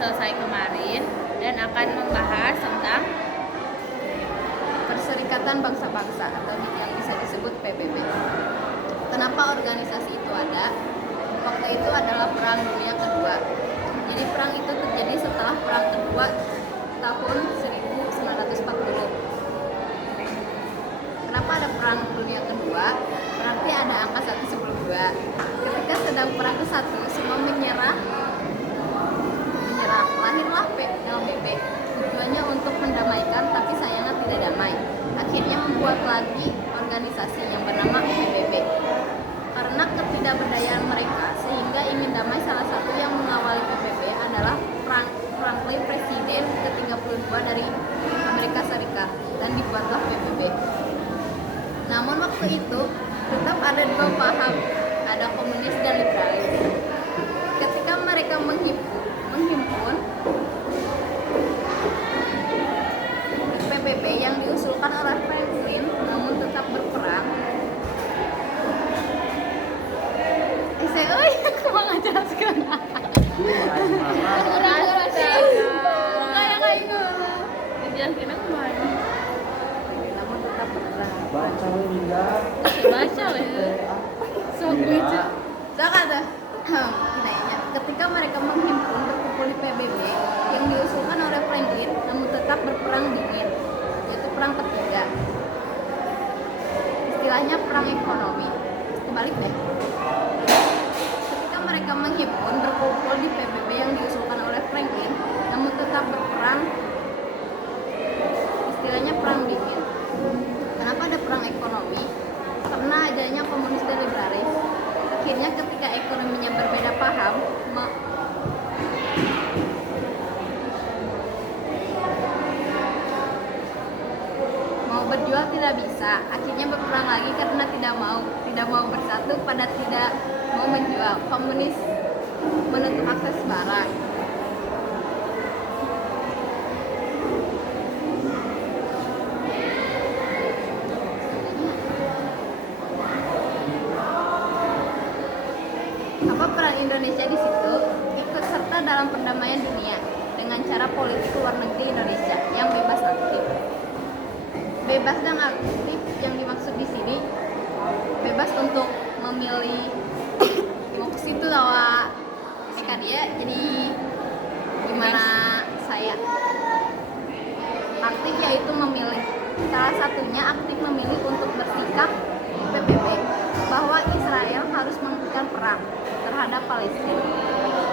selesai kemarin dan akan membahas tentang Perserikatan Bangsa-Bangsa atau yang bisa disebut PBB. Kenapa organisasi itu ada? Waktu itu adalah Perang Dunia Kedua. Jadi perang itu terjadi setelah Perang Kedua tahun 1940. Kenapa ada Perang Dunia Kedua? Berarti ada angka 1 sebelum 2. Ketika sedang perang ke-1, semua menyerah. Lahirlah PBB. Tujuannya untuk mendamaikan, tapi sayangnya tidak damai. Akhirnya membuat lagi organisasi yang bernama PBB. Karena ketidakberdayaan mereka sehingga ingin damai, salah satu yang mengawali PBB adalah Franklin, presiden ke-32 dari Amerika Serikat, dan dibuatlah PBB. Namun waktu itu tetap ada dua paham, ada komunis dan liberalis. Ketika mereka menghimpun PBB yang diusulkan oleh Franklin, namun tetap berperang. Aku mau ngajelaskan. Namun tetap berperang. Baca enggak? baca lah ya. Ketika mereka menghimpun berkumpul di PBB yang diusulkan oleh Franklin, namun tetap berperang dingin, yaitu perang ketiga. Istilahnya perang ekonomi. Kebalik deh. Ketika mereka menghimpun berkumpul di PBB yang diusulkan oleh Franklin, namun tetap berperang, istilahnya perang dingin. Kenapa ada perang ekonomi? Karena adanya komunis dan liberalis. Akhirnya ketika ekonominya berbeda paham, mau berjual tidak bisa. Akhirnya berperang lagi karena tidak mau bersatu pada tidak mau menjual. Komunis menutup akses barang. Apa peran Indonesia di situ? Ikut serta dalam perdamaian dunia dengan cara politik luar negeri Indonesia yang bebas aktif. Bebas dan aktif yang dimaksud di sini bebas untuk memilih mau ke situ lawa dia jadi gimana saya aktif, yaitu memilih. Salah satunya aktif memilih untuk bersikap PBB bahwa Israel harus menghentikan perang terhadap Palestina.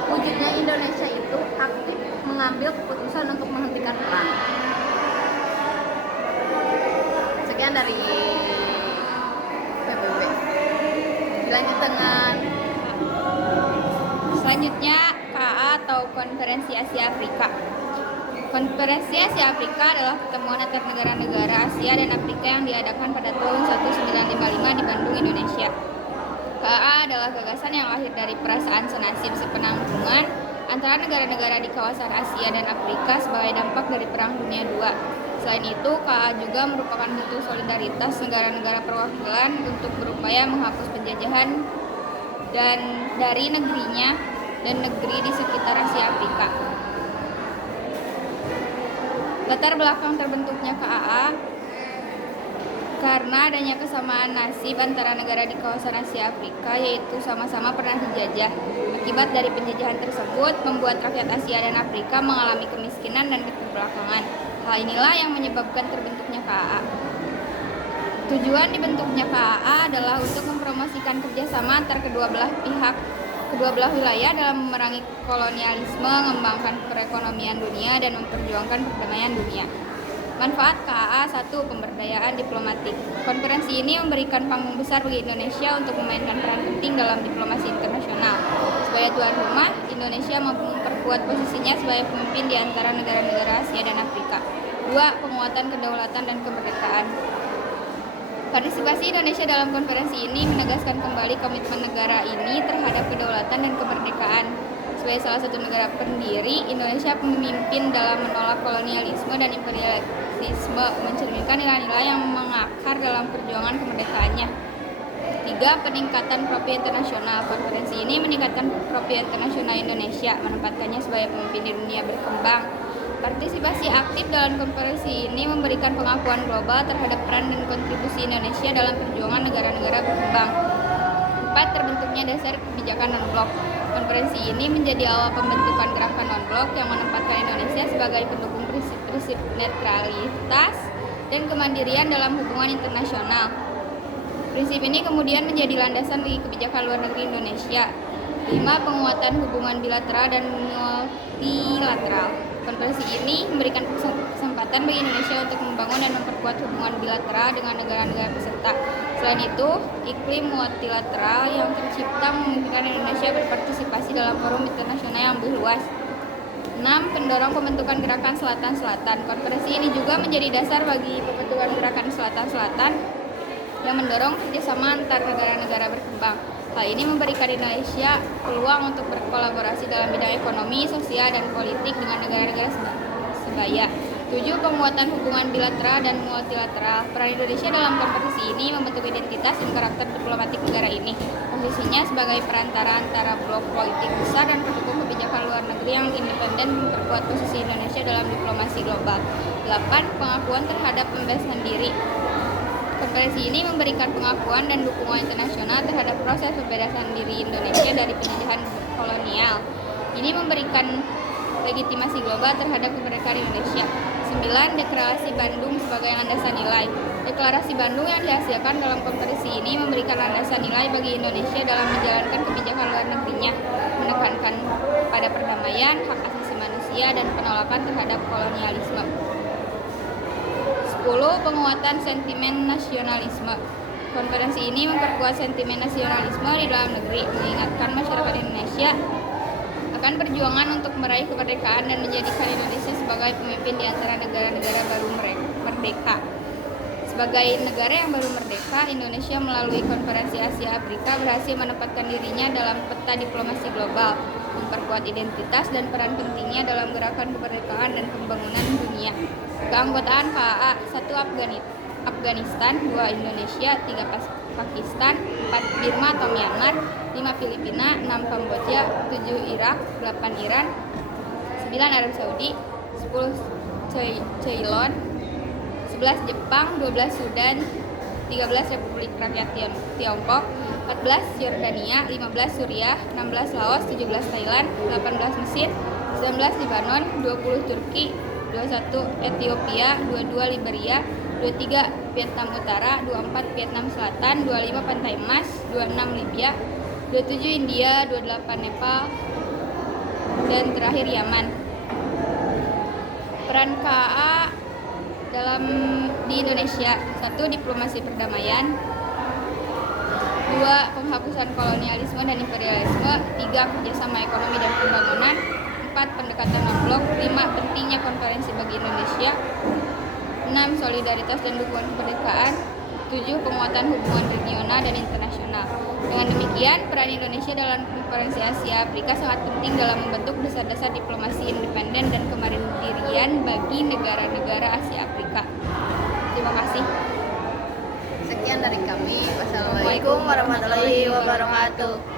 Wujudnya Indonesia itu aktif mengambil keputusan untuk menghentikan perang. Sekian dari PBB. Dilanjut dengan selanjutnya KA atau Konferensi Asia Afrika. Konferensi Asia Afrika adalah pertemuan antar negara-negara Asia dan Afrika yang diadakan pada tahun 1955 di Bandung, Indonesia. KA adalah gagasan yang lahir dari perasaan senasib sepenanggungan antara negara-negara di kawasan Asia dan Afrika sebagai dampak dari Perang Dunia II. Selain itu, KA juga merupakan bentuk solidaritas negara-negara perwakilan untuk berupaya menghapus penjajahan dan dari negerinya dan negeri di sekitar Asia Afrika. Latar belakang terbentuknya KAA karena adanya kesamaan nasib antara negara di kawasan Asia Afrika, yaitu sama-sama pernah dijajah. Akibat dari penjajahan tersebut membuat rakyat Asia dan Afrika mengalami kemiskinan dan keterbelakangan. Hal inilah yang menyebabkan terbentuknya KAA. Tujuan dibentuknya KAA adalah untuk mempromosikan kerjasama antar kedua belah wilayah dalam memerangi kolonialisme, mengembangkan perekonomian dunia, dan memperjuangkan perdamaian dunia. Manfaat KAA 1. Pemberdayaan diplomatik. Konferensi ini memberikan panggung besar bagi Indonesia untuk memainkan peran penting dalam diplomasi internasional. Sebagai tuan rumah, Indonesia mampu memperkuat posisinya sebagai pemimpin di antara negara-negara Asia dan Afrika. 2. Penguatan kedaulatan dan kemerdekaan. Partisipasi Indonesia dalam konferensi ini menegaskan kembali komitmen negara ini terhadap kedaulatan dan kemerdekaan. Sebagai salah satu negara pendiri, Indonesia pemimpin dalam menolak kolonialisme dan imperialisme, mencerminkan nilai-nilai yang mengakar dalam perjuangan kemerdekaannya. Tiga, peningkatan profil internasional. Konferensi ini meningkatkan profil internasional Indonesia, menempatkannya sebagai pemimpin di dunia berkembang. Partisipasi aktif dalam konferensi ini memberikan pengakuan global terhadap peran dan kontribusi Indonesia dalam perjuangan negara-negara berkembang. 4. Terbentuknya dasar kebijakan non-blok. Konferensi ini menjadi awal pembentukan gerakan non-blok yang menempatkan Indonesia sebagai pendukung prinsip netralitas dan kemandirian dalam hubungan internasional. Prinsip ini kemudian menjadi landasan bagi kebijakan luar negeri Indonesia. 5. Penguatan hubungan bilateral dan multilateral. Konferensi ini memberikan kesempatan bagi Indonesia untuk membangun dan memperkuat hubungan bilateral dengan negara-negara peserta. Selain itu, iklim multilateral yang tercipta memungkinkan Indonesia berpartisipasi dalam forum internasional yang lebih luas. 6. Pendorong pembentukan gerakan Selatan-Selatan. Konferensi ini juga menjadi dasar bagi pembentukan gerakan Selatan-Selatan yang mendorong kerjasama antar negara-negara berkembang. Hal ini memberikan Indonesia peluang untuk berkolaborasi dalam bidang ekonomi, sosial, dan politik dengan negara-negara sebaya. 7. Penguatan hubungan bilateral dan multilateral. Peran Indonesia dalam konferensi ini membentuk identitas dan karakter diplomatik negara ini. Posisinya sebagai perantara antara blok politik besar dan pendukung kebijakan luar negeri yang independen memperkuat posisi Indonesia dalam diplomasi global. 8. Pengakuan terhadap pembebasan diri. Konferensi ini memberikan pengakuan dan dukungan internasional terhadap proses pembebasan diri Indonesia dari penjajahan kolonial. Ini memberikan legitimasi global terhadap kemerdekaan Indonesia. 9. Deklarasi Bandung sebagai landasan nilai. Deklarasi Bandung yang dihasilkan dalam konferensi ini memberikan landasan nilai bagi Indonesia dalam menjalankan kebijakan luar negerinya, menekankan pada perdamaian, hak asasi manusia, dan penolakan terhadap kolonialisme. 10. Penguatan sentimen nasionalisme. Konferensi ini memperkuat sentimen nasionalisme di dalam negeri, mengingatkan masyarakat Indonesia akan perjuangan untuk meraih kemerdekaan dan menjadikan Indonesia sebagai pemimpin di antara negara-negara baru merdeka. Sebagai negara yang baru merdeka, Indonesia melalui Konferensi Asia Afrika berhasil menempatkan dirinya dalam peta diplomasi global, memperkuat identitas dan peran pentingnya dalam gerakan kemerdekaan dan pembangunan dunia. Keanggotaan KAA: 1. Afghanistan, 2. Indonesia, 3. Pakistan, 4. Birma atau Myanmar, 5. Filipina, 6. Kamboja, 7. Irak, 8. Iran, 9. Arab Saudi, 10. Ceylon, 11. Jepang, 12. Sudan, 13. Republik Rakyat Tiongkok, 14. Yordania, 15. Suriah, 16. Laos, 17. Thailand, 18. Mesir, 19. Lebanon, 20. Turki, 21. Ethiopia, 22. Liberia, 23. Vietnam Utara, 24. Vietnam Selatan, 25. Pantai Mas, 26. Libya, 27. India, 28. Nepal, dan terakhir Yaman. Peran KAA di Indonesia: 1. Diplomasi perdamaian, 2. Penghapusan kolonialisme dan imperialisme, 3. Kerjasama ekonomi dan pembangunan, 4. Pendekatan non-blok, 5. Pentingnya konferensi bagi Indonesia, 6. Solidaritas dan dukungan kemerdekaan, 7. Penguatan hubungan regional dan internasional. Dengan demikian, peran Indonesia dalam Konferensi Asia Afrika sangat penting dalam membentuk dasar-dasar diplomasi independen dan kemandirian bagi negara-negara Asia Afrika. Terima kasih. Sekian dari kami. Wassalamualaikum warahmatullahi wabarakatuh.